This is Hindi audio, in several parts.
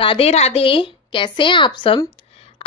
राधे राधे। कैसे हैं आप सब।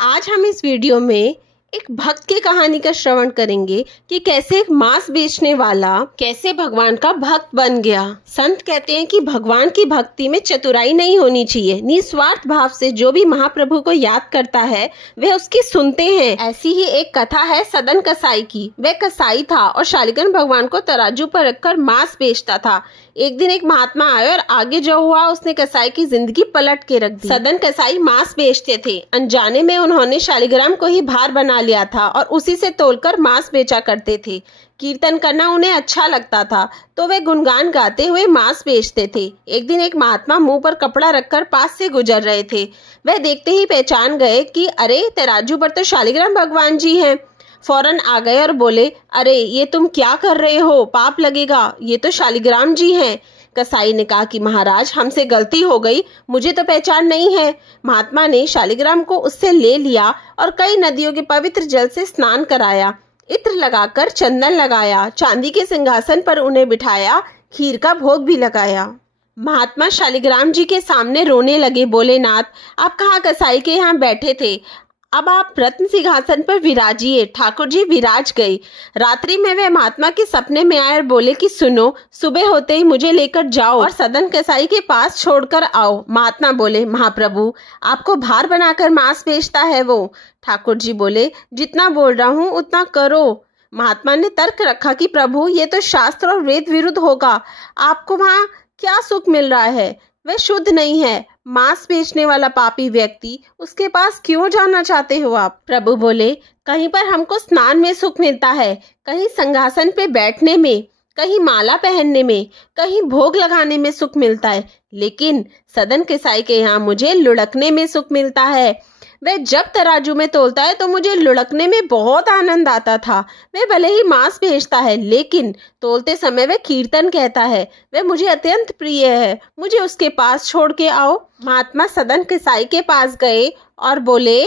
आज हम इस वीडियो में एक भक्त की कहानी का श्रवण करेंगे कि कैसे एक मांस बेचने वाला कैसे भगवान का भक्त बन गया। संत कहते हैं कि भगवान की भक्ति में चतुराई नहीं होनी चाहिए। निस्वार्थ भाव से जो भी महाप्रभु को याद करता है वह उसकी सुनते हैं। ऐसी ही एक कथा है सदन कसाई की। वह कसाई था और शालिग्राम भगवान को तराजू पर रखकर मांस बेचता था। एक दिन एक महात्मा आए और आगे जो हुआ उसने कसाई की जिंदगी पलट के रख दी। सदन कसाई मांस बेचते थे। अनजाने में उन्होंने शालिग्राम को ही भार बना लिया था और उसी से तोलकर मांस बेचा करते थे। कीर्तन करना उन्हें अच्छा लगता था तो वे गुणगान गाते हुए मांस बेचते थे। एक दिन एक महात्मा मुंह पर कपड़ा रखकर पास से गुजर रहे थे। वह देखते ही पहचान गए कि अरे तराजू पर तो शालिग्राम भगवान जी हैं। फौरन आ गए और बोले, अरे ये तुम क्या कर रहे हो, पाप लगेगा, ये तो शालिग्राम जी हैं। कसाई ने कहा कि महाराज हमसे गलती हो गई, मुझे तो पहचान नहीं है। महात्मा ने शालिग्राम को उससे ले लिया और कई नदियों के पवित्र जल से स्नान कराया, इत्र लगाकर चंदन लगाया, चांदी के सिंहासन पर उन्हें बिठाया, खीर का भोग भी लगाया। महात्मा शालिग्राम जी के सामने रोने लगे। बोले, नाथ आप कहाँ कसाई के यहाँ बैठे थे, अब आप रत्न सिंहासन पर विराजिए। ठाकुर जी विराज गए। रात्रि में वे महात्मा के सपने में आए और बोले कि सुनो, सुबह होते ही मुझे लेकर जाओ और सदन कसाई के पास छोड़कर आओ। महात्मा बोले, महाप्रभु आपको भार बनाकर मांस बेचता है वो। ठाकुर जी बोले, जितना बोल रहा हूँ उतना करो। महात्मा ने तर्क रखा कि प्रभु ये तो शास्त्र और वेद विरुद्ध होगा, आपको वहाँ क्या सुख मिल रहा है, वह शुद्ध नहीं है। मांस बेचने वाला पापी व्यक्ति, उसके पास क्यों जाना चाहते हो आप। प्रभु बोले, कहीं पर हमको स्नान में सुख मिलता है, कहीं सिंहासन पे बैठने में, कहीं माला पहनने में, कहीं भोग लगाने में सुख मिलता है, लेकिन सदन कसाई के यहाँ मुझे लुढ़कने में सुख मिलता है। वह जब तराजू में तोलता है तो मुझे लुढ़कने में बहुत आनंद आता था। वह भले ही मांस बेचता है लेकिन तोलते समय वह कीर्तन कहता है, वह मुझे अत्यंत प्रिय है, मुझे उसके पास छोड़ के आओ। महात्मा सदन कसाई के पास गए और बोले,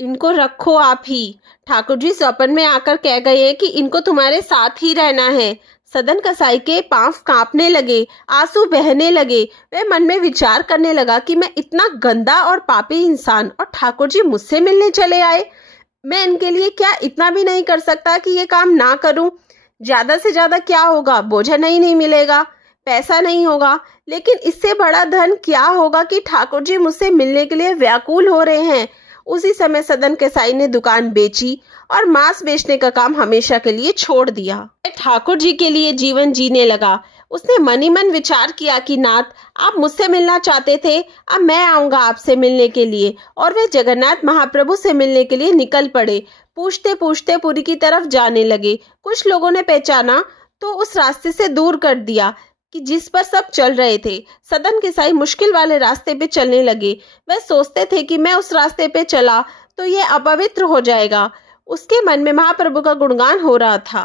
इनको रखो आप ही। ठाकुर जी स्वप्न में आकर कह गए कि इनको तुम्हारे साथ ही रहना है। सदन कसाई के पांव कांपने लगे, आंसू बहने लगे। वह मन में विचार करने लगा कि मैं इतना गंदा और पापी इंसान और ठाकुर जी मुझसे मिलने चले आए। मैं इनके लिए क्या इतना भी नहीं कर सकता कि ये काम ना करूं। ज्यादा से ज्यादा क्या होगा, भोजन ही नहीं मिलेगा, पैसा नहीं होगा, लेकिन इससे बड़ा धन क्या होगा कि ठाकुर जी मुझसे मिलने के लिए व्याकुल हो रहे हैं। उसी समय सदन कसाई ने दुकान बेची और मांस बेचने का काम हमेशा के लिए छोड़ दिया। ठाकुर जी के लिए जीवन जीने लगा। उसने मन ही मन विचार किया कि नाथ आप मुझसे मिलना चाहते थे, अब मैं आऊंगा आपसे मिलने के लिए। और वे जगन्नाथ महाप्रभु से मिलने के लिए निकल पड़े। पूछते पूछते पुरी की तरफ जाने लगे। कुछ लोगों ने पहचाना तो उस रास्ते से दूर कर दिया कि जिस पर सब चल रहे थे। सदन कसाई मुश्किल वाले रास्ते पे चलने लगे। वह सोचते थे कि मैं उस रास्ते पे चला तो ये अपवित्र हो जाएगा। उसके मन में महाप्रभु का गुणगान हो रहा था।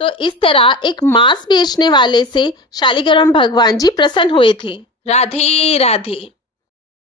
तो इस तरह एक मांस बेचने वाले से शालिग्राम भगवान जी प्रसन्न हुए थे। राधे राधे।